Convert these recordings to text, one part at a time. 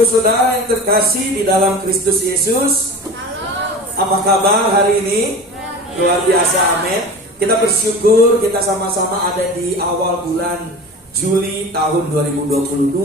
Ibu Saudara yang terkasih di dalam Kristus Yesus. Apa kabar hari ini? Luar biasa, amin. Kita bersyukur kita sama-sama ada di awal bulan Juli tahun 2022.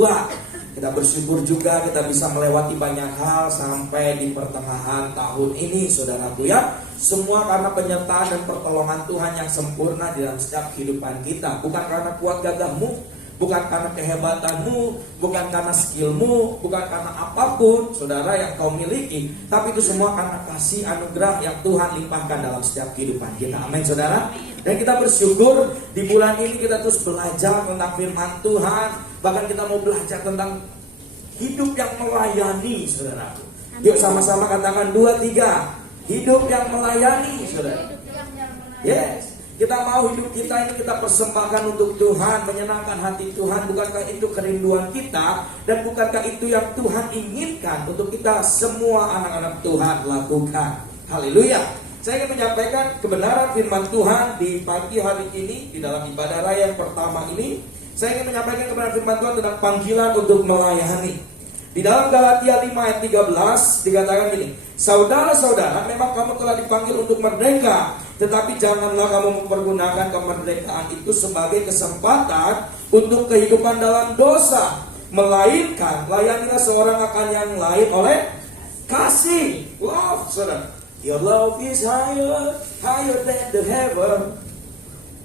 Kita bersyukur juga kita bisa melewati banyak hal sampai di pertengahan tahun ini, saudaraku ya. Semua karena penyertaan dan pertolongan Tuhan yang sempurna di dalam setiap kehidupan kita. Bukan karena kuat gagahmu, bukan karena kehebatanmu, bukan karena skillmu, bukan karena apapun saudara yang kau miliki, tapi itu semua karena kasih anugerah yang Tuhan limpahkan dalam setiap kehidupan kita. Amin saudara. Dan kita bersyukur di bulan ini kita terus belajar tentang firman Tuhan. Bahkan kita mau belajar tentang hidup yang melayani, saudara. Yuk sama-sama katakan 2, 3. Hidup yang melayani, saudara. Yes. Kita mau hidup kita ini kita persembahkan untuk Tuhan, menyenangkan hati Tuhan. Bukankah itu kerinduan kita? Dan bukankah itu yang Tuhan inginkan untuk kita semua anak-anak Tuhan lakukan? Haleluya. Saya ingin menyampaikan kebenaran firman Tuhan di pagi hari ini, di dalam ibadah raya yang pertama ini. Saya ingin menyampaikan kebenaran firman Tuhan tentang panggilan untuk melayani. Di dalam Galatia 5 ayat 13 dikatakan gini, saudara-saudara, memang kamu telah dipanggil untuk merdeka, tetapi janganlah kamu mempergunakan kemerdekaan itu sebagai kesempatan untuk kehidupan dalam dosa, melainkan layanilah seorang akan yang lain oleh kasih. Love, saudara. Your love is higher, higher than the heaven.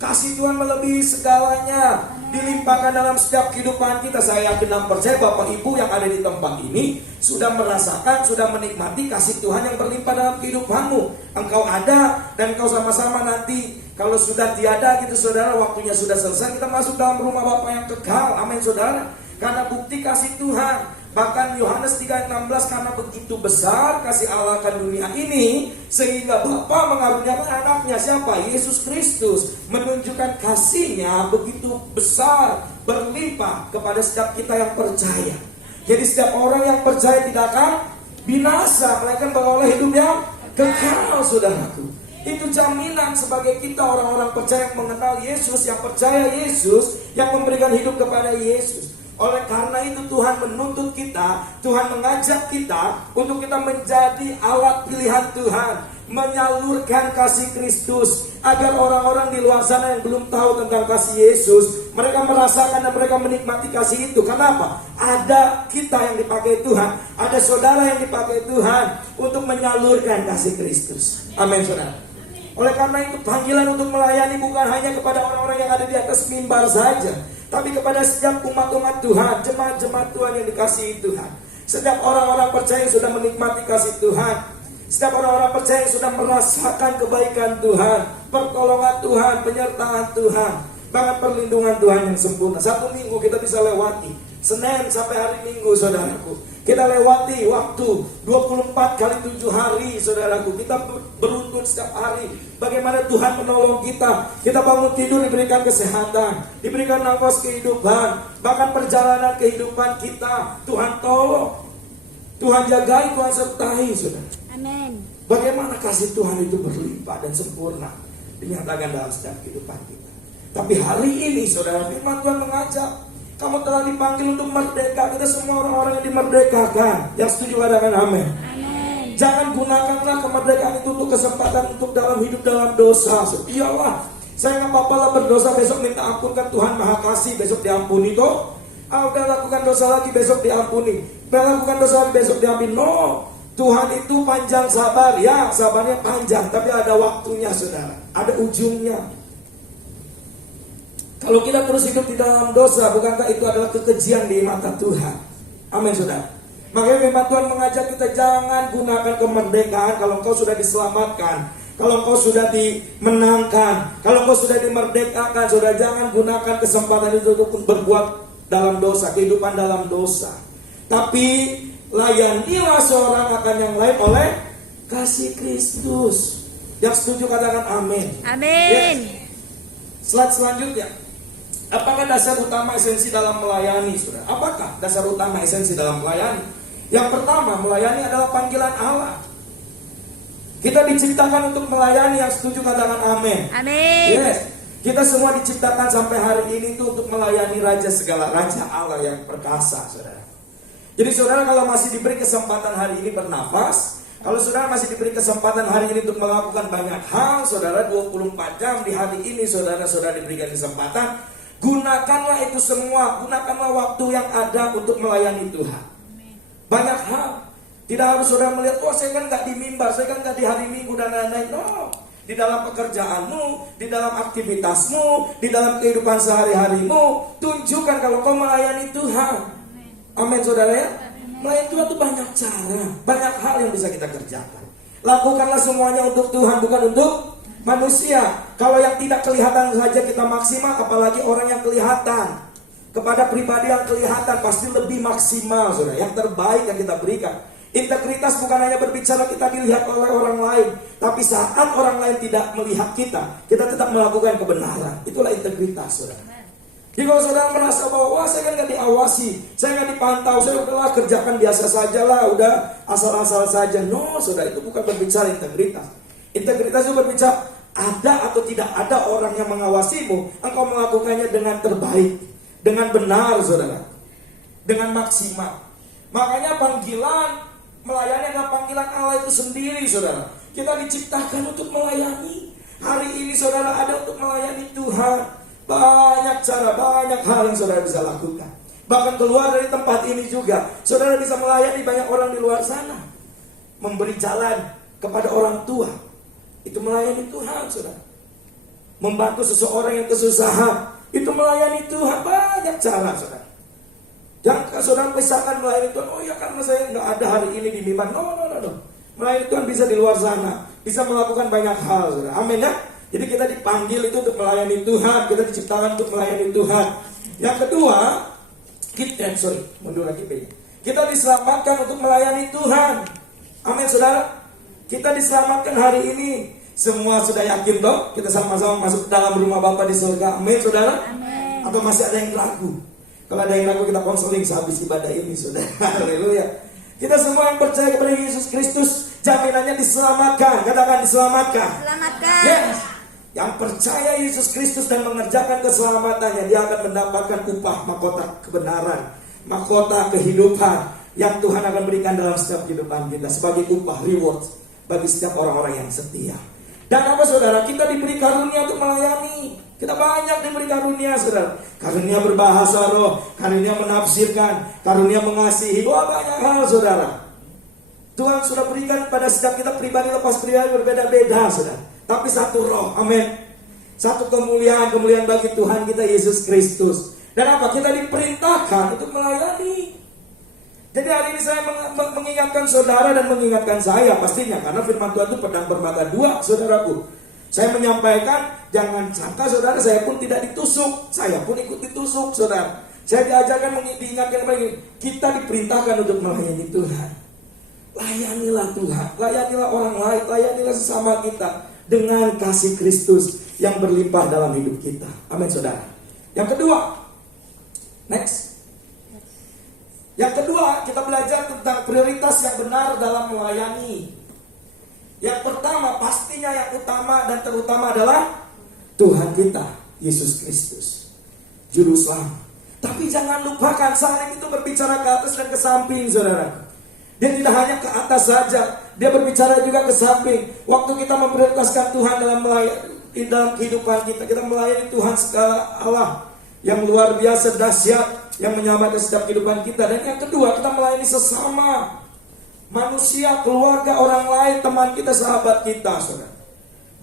Kasih Tuhan melebihi segalanya, dilimpahkan dalam setiap kehidupan kita. Saya yakin dan percaya Bapak Ibu yang ada di tempat ini sudah merasakan, sudah menikmati kasih Tuhan yang berlimpah dalam kehidupanmu. Engkau ada dan engkau sama-sama nanti kalau sudah tiada gitu saudara, waktunya sudah selesai, kita masuk dalam rumah Bapa yang kekal. Amin saudara. Karena bukti kasih Tuhan. Bahkan Yohanes 3:16, karena begitu besar kasih Allah akan dunia ini sehingga Bapa mengaruniakan anaknya, siapa? Yesus Kristus, menunjukkan kasihnya begitu besar, berlimpah kepada setiap kita yang percaya. Jadi setiap orang yang percaya tidak akan binasa, melainkan beroleh hidup yang kekal, saudaraku. Itu jaminan sebagai kita orang-orang percaya yang mengenal Yesus, yang percaya Yesus, yang memberikan hidup kepada Yesus. Oleh karena itu Tuhan menuntut kita, Tuhan mengajak kita untuk kita menjadi alat pilihan Tuhan, menyalurkan kasih Kristus agar orang-orang di luar sana yang belum tahu tentang kasih Yesus, mereka merasakan dan mereka menikmati kasih itu. Kenapa? Ada kita yang dipakai Tuhan, ada saudara yang dipakai Tuhan untuk menyalurkan kasih Kristus. Amin saudara. Oleh karena itu panggilan untuk melayani bukan hanya kepada orang-orang yang ada di atas mimbar saja, tapi kepada setiap umat-umat Tuhan, jemaat-jemaat Tuhan yang dikasihi Tuhan. Setiap orang-orang percaya yang sudah menikmati kasih Tuhan, setiap orang-orang percaya yang sudah merasakan kebaikan Tuhan, pertolongan Tuhan, penyertaan Tuhan, bahkan perlindungan Tuhan yang sempurna. Satu minggu kita bisa lewati, Senin sampai hari Minggu saudaraku. Kita lewati waktu 24 kali 7 hari saudaraku. Kita beruntun setiap hari. Bagaimana Tuhan menolong kita. Kita bangun tidur diberikan kesehatan, diberikan nafas kehidupan, bahkan perjalanan kehidupan kita Tuhan tolong, Tuhan jagai, Tuhan sertai saudara. Amin. Bagaimana kasih Tuhan itu berlimpah dan sempurna dinyatakan dalam setiap kehidupan kita. Tapi hari ini saudara, firman Tuhan mengajak, kamu telah dipanggil untuk merdeka. Kita semua orang-orang yang dimerdekakan. Yang setuju katakan amin. Amin. Jangan gunakanlah kemerdekaan itu untuk kesempatan untuk dalam hidup dalam dosa. Iyalah, saya nggak apa-apa lah berdosa, besok minta ampun kan Tuhan Maha Kasih, besok diampuni toh. Udah lakukan dosa lagi, besok diampuni. Udah lakukan dosa lagi, besok diampuni. No, Tuhan itu panjang sabar. Ya, sabarnya panjang, tapi ada waktunya saudara, ada ujungnya. Kalau kita terus hidup di dalam dosa, bukankah itu adalah kekejian di mata Tuhan? Amin saudara. Makanya firman Tuhan mengajak kita jangan gunakan kemerdekaan kalau engkau sudah diselamatkan, kalau engkau sudah dimenangkan, kalau engkau sudah dimerdekakan, saudara, jangan gunakan kesempatan itu untuk berbuat dalam dosa, kehidupan dalam dosa. Tapi layanilah seorang akan yang lain oleh kasih Kristus. Yang setuju katakan amin. Amin. Yes. Slide selanjutnya. Apakah dasar utama esensi dalam melayani, saudara? Apakah dasar utama esensi dalam melayani? Yang pertama, melayani adalah panggilan Allah. Kita diciptakan untuk melayani, yang setuju katakan amin. Amin. Yes. Kita semua diciptakan sampai hari ini itu untuk melayani Raja segala, Raja Allah yang perkasa, saudara. Jadi saudara kalau masih diberi kesempatan hari ini bernafas, kalau saudara masih diberi kesempatan hari ini untuk melakukan banyak hal, saudara 24 jam di hari ini saudara diberikan kesempatan, gunakanlah itu semua, gunakanlah waktu yang ada untuk melayani Tuhan. Banyak hal, tidak harus saudara melihat, oh saya kan gak di mimbar, saya kan gak di hari Minggu dan lain-lain. No, di dalam pekerjaanmu, di dalam aktivitasmu, di dalam kehidupan sehari-harimu, tunjukkan kalau kau melayani Tuhan. Amin saudara ya. Melayani Tuhan itu banyak cara, banyak hal yang bisa kita kerjakan. Lakukanlah semuanya untuk Tuhan, bukan untuk manusia. Kalau yang tidak kelihatan saja kita maksimal, apalagi orang yang kelihatan. Kepada pribadi yang kelihatan pasti lebih maksimal saudara. Yang terbaik yang kita berikan. Integritas bukan hanya berbicara kita dilihat oleh orang lain, tapi saat orang lain tidak melihat kita tetap melakukan kebenaran. Itulah integritas saudara. Jadi kalau saudara merasa bahwa wah saya kan gak diawasi, saya gak dipantau, saya udahlah kerjakan biasa saja lah, udah asal-asal saja. No saudara, itu bukan berbicara integritas. Integritas itu berbicara ada atau tidak ada orang yang mengawasimu, engkau melakukannya dengan terbaik, dengan benar saudara, dengan maksimal. Makanya panggilan melayani adalah panggilan Allah itu sendiri saudara. Kita diciptakan untuk melayani. Hari ini saudara ada untuk melayani Tuhan. Banyak cara, banyak hal yang saudara bisa lakukan. Bahkan keluar dari tempat ini juga saudara bisa melayani banyak orang di luar sana. Memberi jalan kepada orang tua, itu melayani Tuhan saudara. Membantu seseorang yang kesusahan, itu melayani Tuhan. Banyak cara saudara. Jangan saudara pisahkan melayani Tuhan, oh ya karena saya nggak ada hari ini di mimbar. No. Melayani Tuhan bisa di luar sana, bisa melakukan banyak hal saudara. Amin ya. Jadi kita dipanggil itu untuk melayani Tuhan, kita diciptakan untuk melayani Tuhan. Yang kedua, mundur lagi P. Kita diselamatkan untuk melayani Tuhan. Amin saudara. Kita diselamatkan hari ini. Semua sudah yakin toh? Kita sama-sama masuk dalam rumah Bapa di surga. Amin saudara. Amin. Atau masih ada yang ragu? Kalau ada yang ragu kita konseling sehabis ibadah ini saudara. Haleluya. Kita semua yang percaya kepada Yesus Kristus, jaminannya diselamatkan. Katakan diselamatkan. Selamatkan. Yes. Yang percaya Yesus Kristus dan mengerjakan keselamatannya, dia akan mendapatkan upah mahkota kebenaran, mahkota kehidupan yang Tuhan akan berikan dalam setiap kehidupan kita sebagai upah reward bagi setiap orang-orang yang setia. Dan apa saudara? Kita diberi karunia untuk melayani. Kita banyak diberi karunia saudara. Karunia berbahasa roh, karunia menafsirkan, karunia mengasihi. Wah banyak hal saudara. Tuhan sudah berikan pada setiap kita pribadi lepas pribadi berbeda-beda saudara. Tapi satu roh, amin. Satu kemuliaan bagi Tuhan kita Yesus Kristus. Dan apa? Kita diperintahkan untuk melayani. Jadi hari ini saya mengingatkan saudara dan mengingatkan saya pastinya. Karena firman Tuhan itu pedang bermata dua saudaraku. Saya menyampaikan, jangan sangka saudara saya pun tidak ditusuk. Saya pun ikut ditusuk saudara. Saya diajarkan diingatkan lagi. Kita diperintahkan untuk melayani Tuhan. Layanilah Tuhan, layanilah orang lain, layanilah sesama kita dengan kasih Kristus yang berlimpah dalam hidup kita. Amin saudara. Yang kedua, next. Yang kedua, kita belajar tentang prioritas yang benar dalam melayani. Yang pertama, pastinya yang utama dan terutama adalah Tuhan kita, Yesus Kristus, Juru Selamat. Tapi jangan lupakan, salib itu berbicara ke atas dan ke samping saudara. Dia tidak hanya ke atas saja, dia berbicara juga ke samping. Waktu kita memprioritaskan Tuhan dalam kehidupan kita, kita melayani Tuhan segala Allah yang luar biasa dahsyat, yang menyelamatkan setiap kehidupan kita. Dan yang kedua, kita melayani sesama manusia, keluarga, orang lain, teman kita, sahabat kita, saudara.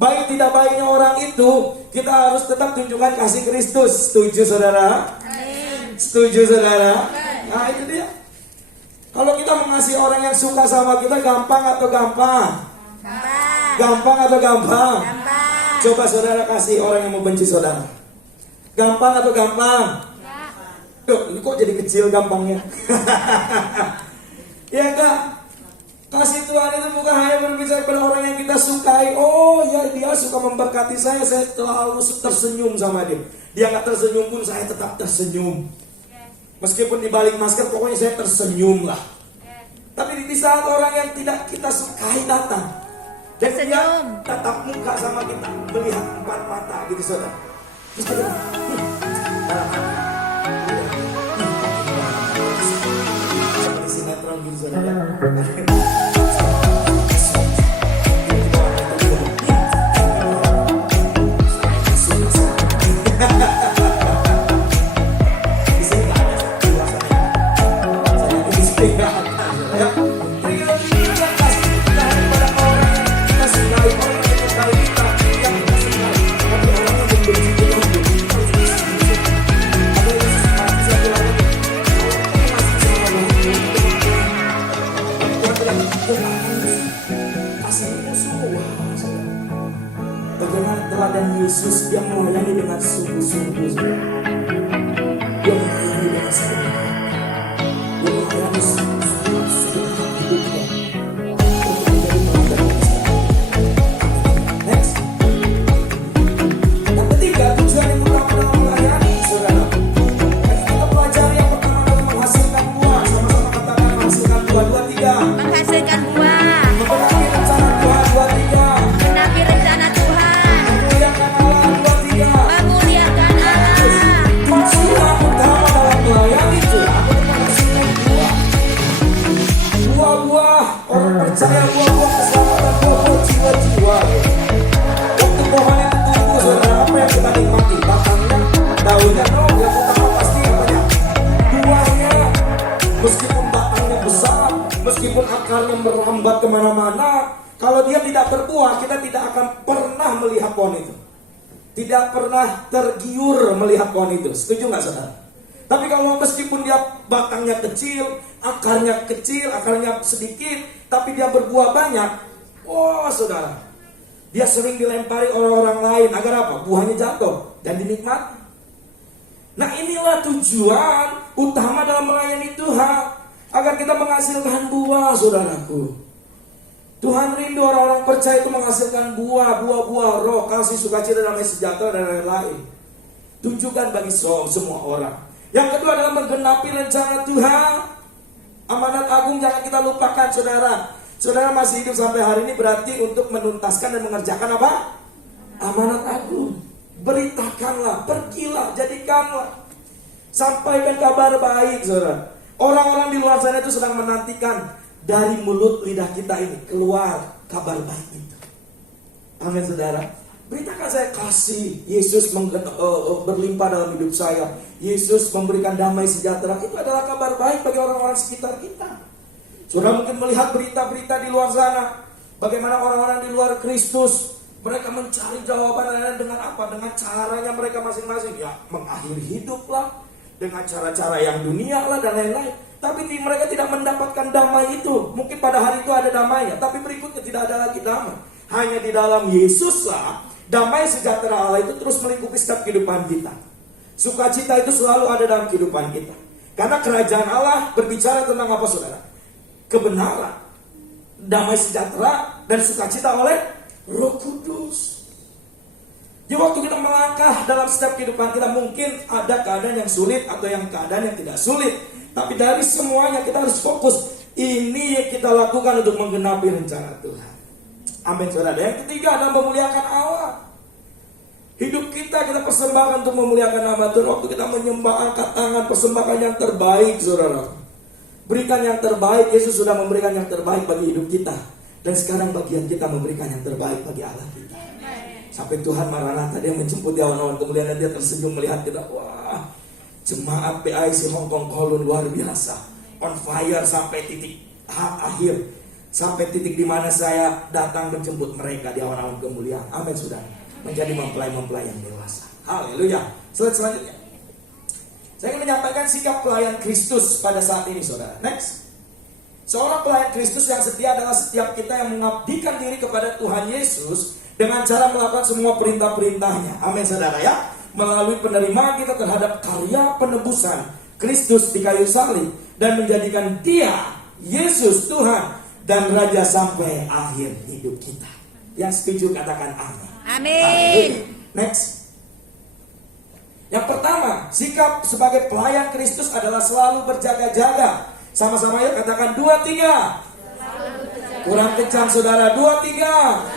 Baik tidak baiknya orang itu, kita harus tetap tunjukkan kasih Kristus. Setuju saudara? Amin. Setuju saudara? Nah itu dia. Kalau kita mengasihi orang yang suka sama kita, gampang atau gampang? Gampang. Gampang atau gampang? Gampang. Coba saudara kasih orang yang membenci saudara. Gampang atau gampang? Duh, ini kok jadi kecil gampangnya? Ya enggak? Kasih Tuhan itu bukan hanya berbicara pada orang yang kita sukai. Oh ya, dia suka memberkati saya selalu tersenyum sama dia. Dia gak tersenyum pun saya tetap tersenyum. Meskipun dibalik masker, pokoknya saya tersenyum lah. Tapi di saat orang yang tidak kita sukai datang, dan dia tatap muka sama kita, melihat empat mata gitu saudara. Terus kita dalam hati, saudara. Bagaimana teladan Yesus yang melayani dengan sungguh-sungguh, dia melayani dengan sepenuh hati, dia melayani sungguh-sungguh hidupnya untuk menjadi teladan kita. Next, yang ketiga, tujuan yang utama dalam melayani, saudara. Kita pelajari yang pertama adalah menghasilkan buah. Sama-sama katakan menghasilkan buah. 2, 3. Menghasilkan buah. Memenuhi rencana Tuhan. 2, 3. Menapi rencana Tuhan. Memuliakan Allah. 2, 3. Memuliakan Allah. Tujuan utama dalam melayani Tuhan untuk menghasilkan buah. Buah-buah orang percaya, buah-buah keselamatan, buah-buah jiwa-jiwa. Waktu pohon itu tumbuh, saudara, apa yang kita nikmati? Batangnya, daunnya, yang utama pasti apanya? Buahnya. Meskipun batangnya besar, meskipun akarnya merambat kemana-mana, kalau dia tidak berbuah, kita tidak akan pernah melihat pohon itu. Tidak pernah tergiur melihat pohon itu. Setuju nggak, saudara? Tapi kalau meskipun dia batangnya kecil, akarnya sedikit, tapi dia berbuah banyak, oh saudara, dia sering dilempari orang-orang lain agar apa? Buahnya jatuh dan dinikmati. Nah, inilah tujuan utama dalam melayani Tuhan, agar kita menghasilkan buah, saudaraku. Tuhan rindu orang-orang percaya itu menghasilkan buah-buah roh, kasih, sukacita, damai sejahtera, dan lain-lain. Tunjukkan bagi semua orang. Yang kedua adalah menggenapi rencana Tuhan. Amanat agung jangan kita lupakan, saudara. Saudara masih hidup sampai hari ini berarti untuk menuntaskan dan mengerjakan apa? Amanat agung. Beritakanlah, pergilah, jadikanlah. Sampaikan kabar baik, saudara. Orang-orang di luar sana itu sedang menantikan dari mulut lidah kita ini keluar kabar baik itu. Amin, saudara. Beritakan saya kasih Yesus berlimpah dalam hidup saya. Yesus memberikan damai sejahtera. Itu adalah kabar baik bagi orang-orang sekitar kita. Saudara mungkin melihat berita-berita di luar sana, bagaimana orang-orang di luar Kristus, mereka mencari jawaban dengan apa? Dengan caranya mereka masing-masing. Ya, mengakhiri hidup lah, dengan cara-cara yang dunia lah, dan lain-lain. Tapi mereka tidak mendapatkan damai itu. Mungkin pada hari itu ada damainya, tapi berikutnya tidak ada lagi damai. Hanya di dalam Yesus lah damai sejahtera Allah itu terus melingkupi setiap kehidupan kita. Sukacita itu selalu ada dalam kehidupan kita. Karena kerajaan Allah berbicara tentang apa, saudara? Kebenaran, damai sejahtera, dan sukacita oleh Roh Kudus. Jadi waktu kita melangkah dalam setiap kehidupan kita, mungkin ada keadaan yang sulit atau yang keadaan yang tidak sulit. Tapi dari semuanya kita harus fokus. Ini yang kita lakukan untuk menggenapi rencana Tuhan. Amin, saudara. Yang ketiga adalah memuliakan Allah. Hidup kita persembahkan untuk memuliakan nama Tuhan. Waktu kita menyembah, angkat tangan, persembahkan yang terbaik, saudara. Berikan yang terbaik. Yesus sudah memberikan yang terbaik bagi hidup kita. Dan sekarang bagian kita memberikan yang terbaik bagi Allah kita. Sampai Tuhan Maranatha, dia menjemput di awan-awan kemuliaan, dan dia tersenyum melihat kita. Wah, jemaat PIC Hongkong Kowloon luar biasa. On fire sampai titik akhir. Sampai titik di mana saya datang menjemput mereka di awan-awan kemuliaan. Amin, saudara. Menjadi mempelai-mempelai yang dewasa. Haleluya. Selanjutnya, saya ingin menyampaikan sikap pelayan Kristus pada saat ini, saudara. Next. Seorang pelayan Kristus yang setia adalah setiap kita yang mengabdikan diri kepada Tuhan Yesus dengan cara melakukan semua perintah-perintahnya. Amin, saudara, ya. Melalui penerimaan kita terhadap karya penebusan Kristus di kayu salib, dan menjadikan Dia, Yesus, Tuhan dan Raja sampai akhir hidup kita. Yang setuju katakan amin. Amin. Next. Yang pertama, sikap sebagai pelayan Kristus adalah selalu berjaga-jaga. Sama-sama yuk katakan 2, 3. Kurang kencang, saudara. 2, 3.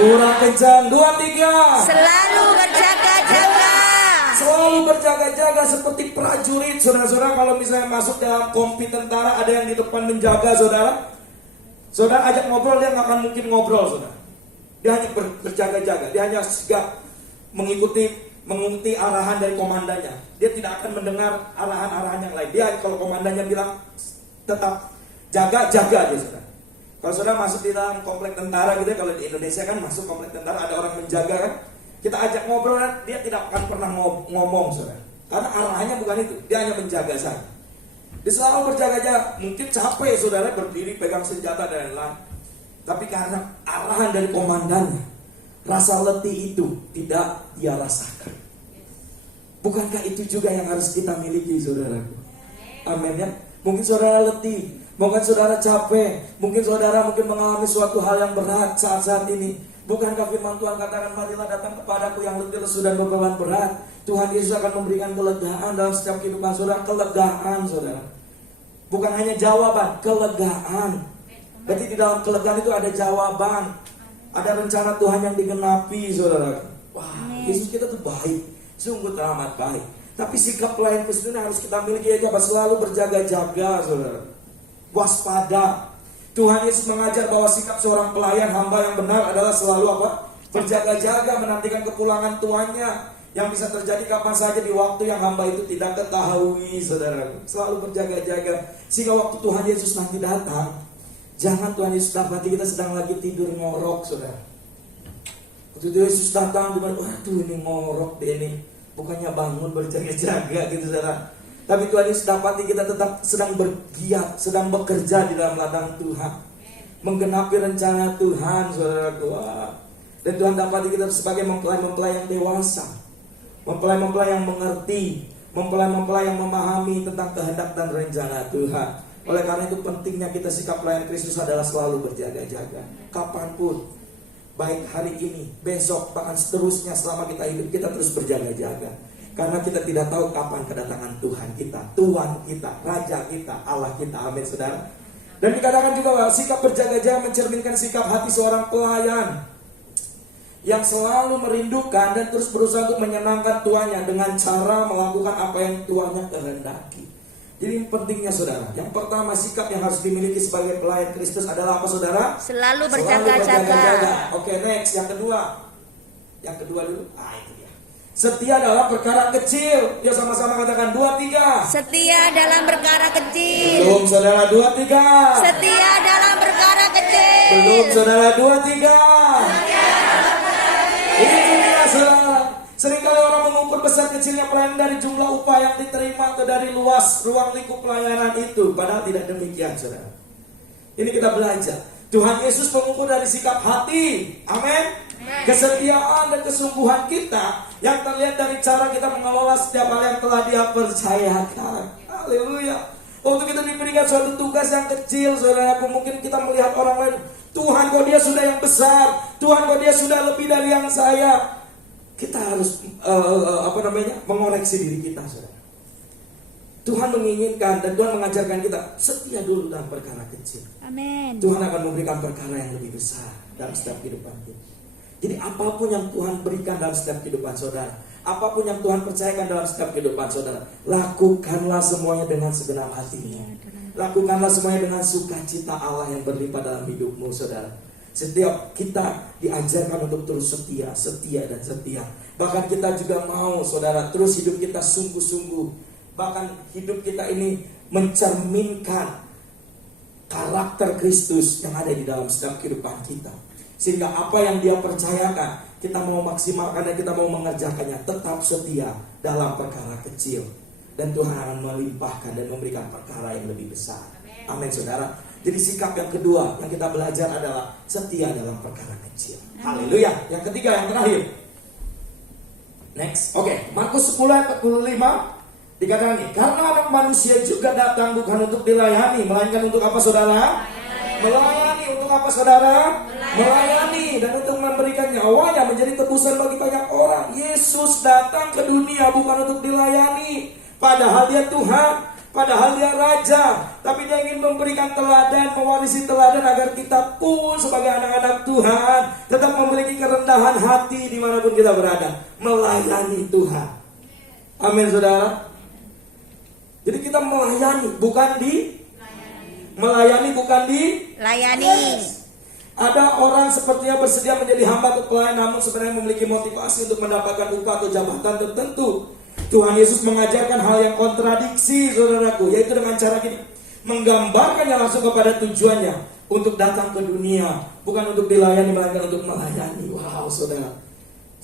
Kurang kencang. 2, 3. Selalu berjaga-jaga. selalu berjaga-jaga seperti prajurit. Saudara-saudara, kalau misalnya masuk dalam kompi tentara, ada yang di depan menjaga saudara. Saudara ajak ngobrol, dia nggak akan mungkin ngobrol, saudara. Dia hanya berjaga-jaga, dia hanya sigap mengikuti arahan dari komandannya. Dia tidak akan mendengar arahan-arahan yang lain. Dia kalau komandannya bilang tetap jaga dia, saudara. Kalau saudara masuk di dalam komplek tentara gitu, kalau di Indonesia kan masuk komplek tentara ada orang menjaga kan. Kita ajak ngobrol, dia tidak akan pernah ngomong, saudara. Karena arahannya bukan itu, dia hanya menjaga saja. Dia selalu berjaga-jaga. Mungkin capek saudara berdiri pegang senjata dan lain-lain. Tapi karena arahan dari komandannya, rasa letih itu tidak dia rasakan. Bukankah itu juga yang harus kita miliki, saudaraku? Amin ya. Mungkin saudara letih, mungkin saudara capek, mungkin saudara mengalami suatu hal yang berat saat ini. Bukankah firman Tuhan katakan, marilah datang kepadaku yang letih lesu dan beban berat. Tuhan Yesus akan memberikan kelegaan dalam setiap kehidupan saudara. Kelegaan, saudara. Bukan hanya jawaban, kelegaan. Berarti di dalam kelegaan itu ada jawaban. Ada rencana Tuhan yang digenapi, saudara. Wah, Yesus kita tuh baik, sungguh teramat baik. Tapi sikap pelayan Kristus harus kita miliki, yaitu apa? Selalu berjaga-jaga, saudara. Waspada. Tuhan Yesus mengajar bahwa sikap seorang pelayan hamba yang benar adalah selalu apa? Berjaga-jaga menantikan kepulangan Tuhannya, yang bisa terjadi kapan saja di waktu yang hamba itu tidak ketahui, saudara. Selalu berjaga-jaga sehingga waktu Tuhan Yesus nanti datang, jangan Tuhan Yesus dapati kita sedang lagi tidur ngorok, saudara. Waktu Tuhan Yesus datang, waduh ini ngorok deh ini. Bukannya bangun berjaga-jaga gitu, saudara. Tapi Tuhan Yesus dapati kita tetap sedang bergiat, sedang bekerja di dalam ladang Tuhan, menggenapi rencana Tuhan, saudaraku. Dan Tuhan dapati kita sebagai mempelai-mempelai yang dewasa, mempelai-mempelai yang mengerti, mempelai-mempelai yang memahami tentang kehendak dan rencana Tuhan. Oleh karena itu pentingnya kita sikap pelayan Kristus adalah selalu berjaga-jaga. Kapanpun, baik hari ini, besok, bahkan seterusnya selama kita hidup, kita terus berjaga-jaga. Karena kita tidak tahu kapan kedatangan Tuhan kita, Tuhan kita, Raja kita, Allah kita. Amin, saudara. Dan dikatakan juga bahwa sikap berjaga-jaga mencerminkan sikap hati seorang pelayan yang selalu merindukan dan terus berusaha untuk menyenangkan tuannya dengan cara melakukan apa yang tuannya kehendaki. Jadi pentingnya, saudara, yang pertama sikap yang harus dimiliki sebagai pelayan Kristus adalah apa, saudara? Selalu berjaga-jaga. Oke, next, yang kedua. Yang kedua dulu. Itu dia. Setia dalam perkara kecil. Ya, sama-sama katakan 2, 3. Setia dalam perkara kecil. Belum, saudara, 2, 3. Setia dalam perkara kecil. Belum, saudara, 2, 3. Ini dia, saudara. Seringkali orang mengukur besar kecilnya pelayanan dari jumlah upah yang diterima atau dari luas ruang lingkup pelayanan itu. Padahal tidak demikian, saudara. Ini kita belajar. Tuhan Yesus mengukur dari sikap hati. Amin. Kesetiaan dan kesungguhan kita yang terlihat dari cara kita mengelola setiap hal yang telah Dia percayakan. Haleluya. Waktu kita diberikan suatu tugas yang kecil, saudaraku, mungkin kita melihat orang lain, Tuhan kok dia sudah yang besar, Tuhan kok dia sudah lebih dari yang saya. Kita harus mengoreksi diri kita, saudara. Tuhan menginginkan dan Tuhan mengajarkan kita setia dulu dalam perkara kecil. Amin. Tuhan akan memberikan perkara yang lebih besar dalam setiap kehidupan kita. Jadi apapun yang Tuhan berikan dalam setiap kehidupan saudara, apapun yang Tuhan percayakan dalam setiap kehidupan saudara, lakukanlah semuanya dengan segenap hatimu. Lakukanlah semuanya dengan sukacita Allah yang berlimpah dalam hidupmu, saudara. Setiap kita diajarkan untuk terus setia dan setia. Bahkan kita juga mau, saudara, terus hidup kita sungguh-sungguh. Bahkan hidup kita ini mencerminkan karakter Kristus yang ada di dalam setiap kehidupan kita. Sehingga apa yang Dia percayakan, kita mau maksimalkan dan kita mau mengerjakannya. Tetap setia dalam perkara kecil. Dan Tuhan akan melimpahkan dan memberikan perkara yang lebih besar. Amin, saudara. Jadi sikap yang kedua yang kita belajar adalah setia dalam perkara kecil. Haleluya. Yang ketiga, yang terakhir. Next. Oke, Markus 10:45 dikatakan ini, karena Anak Manusia juga datang bukan untuk dilayani, melainkan untuk apa, saudara? Melayani. Untuk apa, saudara? Melayani dan untuk memberikan nyawanya menjadi tebusan bagi banyak orang. Yesus datang ke dunia bukan untuk dilayani, padahal Dia Tuhan, padahal Dia Raja, tapi Dia ingin memberikan teladan, mewarisi teladan agar kita pun sebagai anak-anak Tuhan tetap memiliki kerendahan hati dimanapun kita berada, melayani Tuhan. Amin saudara. Jadi kita melayani bukan di melayani bukan di Layani. Ada orang sepertinya bersedia menjadi hamba atau pelayan, namun sebenarnya memiliki motivasi untuk mendapatkan upah atau jabatan tertentu. Tuhan Yesus mengajarkan hal yang kontradiksi, saudaraku, yaitu dengan cara gini, menggambarkannya langsung kepada tujuannya, untuk datang ke dunia, bukan untuk dilayani, melainkan untuk melayani. Wow, saudara.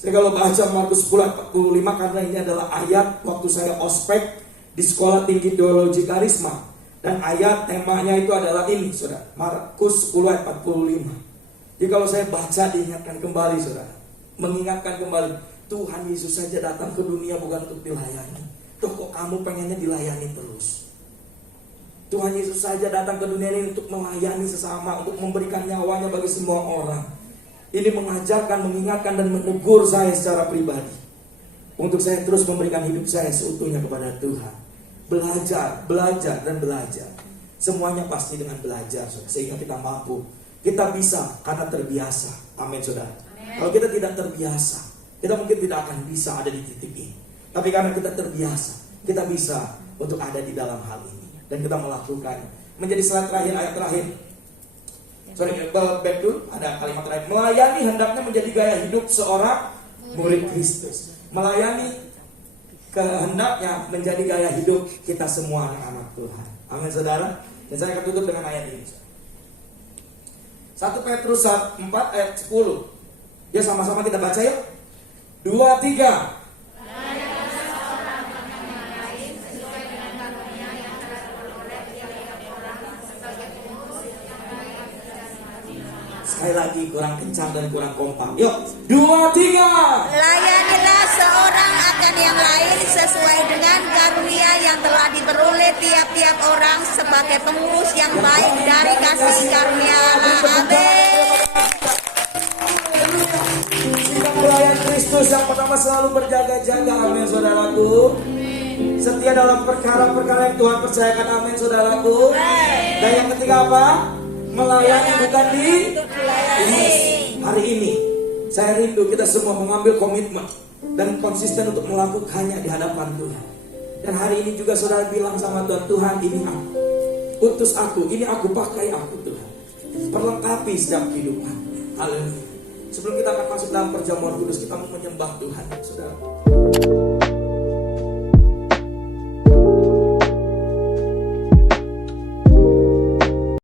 Saya kalau baca Markus 10:45, karena ini adalah ayat waktu saya ospek di Sekolah Tinggi Teologi Karisma. Dan ayat temanya itu adalah ini, saudara. Markus 10:45. Jadi kalau saya baca, diingatkan kembali, saudara. Mengingatkan kembali, Tuhan Yesus saja datang ke dunia bukan untuk dilayani. Tuh kok kamu pengennya dilayani terus? Tuhan Yesus saja datang ke dunia ini untuk melayani sesama, untuk memberikan nyawanya bagi semua orang. Ini mengajarkan, mengingatkan, dan menegur saya secara pribadi. Untuk saya terus memberikan hidup saya seutuhnya kepada Tuhan. Belajar, dan belajar. Semuanya pasti dengan belajar, saudara. Sehingga kita mampu. Kita bisa karena terbiasa. Amin, saudara. Amin. Kalau kita tidak terbiasa, kita mungkin tidak akan bisa ada di titik ini. Tapi karena kita terbiasa, kita bisa untuk ada di dalam hal ini. Dan kita melakukan. Menjadi slide terakhir, ayat terakhir. Sorry, back dulu. Ada kalimat terakhir. Melayani hendaknya menjadi gaya hidup seorang murid Kristus. Melayani kehendaknya menjadi gaya hidup kita semua anak-anak Tuhan. Amin, saudara. Dan saya akan tutup dengan ayat ini. 1 Petrus 4 ayat 10. Ya, sama-sama kita baca yuk. 2, 3. Sekali lagi, kurang kencang dan kurang kompak. Yuk, 2, 3. Layanilah seorang akan yang lain sesuai dengan karunia yang telah diperoleh tiap-tiap orang sebagai pengurus yang baik dari kasih karunia Allah. Amin. Sikap pelayan Kristus yang pertama selalu berjaga-jaga. Amin, saudaraku. Setia dalam perkara-perkara yang Tuhan percayakan. Amin, saudaraku. Dan yang ketiga apa? Melayani bukan di hari ini. Saya rindu kita semua mengambil komitmen dan konsisten untuk melakukannya di hadapan Tuhan. Dan hari ini juga saudara bilang sama Tuhan, Tuhan ini aku, utus aku, ini aku, pakai aku Tuhan. Perlengkapi setiap kehidupan. Haleluya. Sebelum kita akan masuk dalam perjamuan kudus, kita mau menyembah Tuhan, saudara.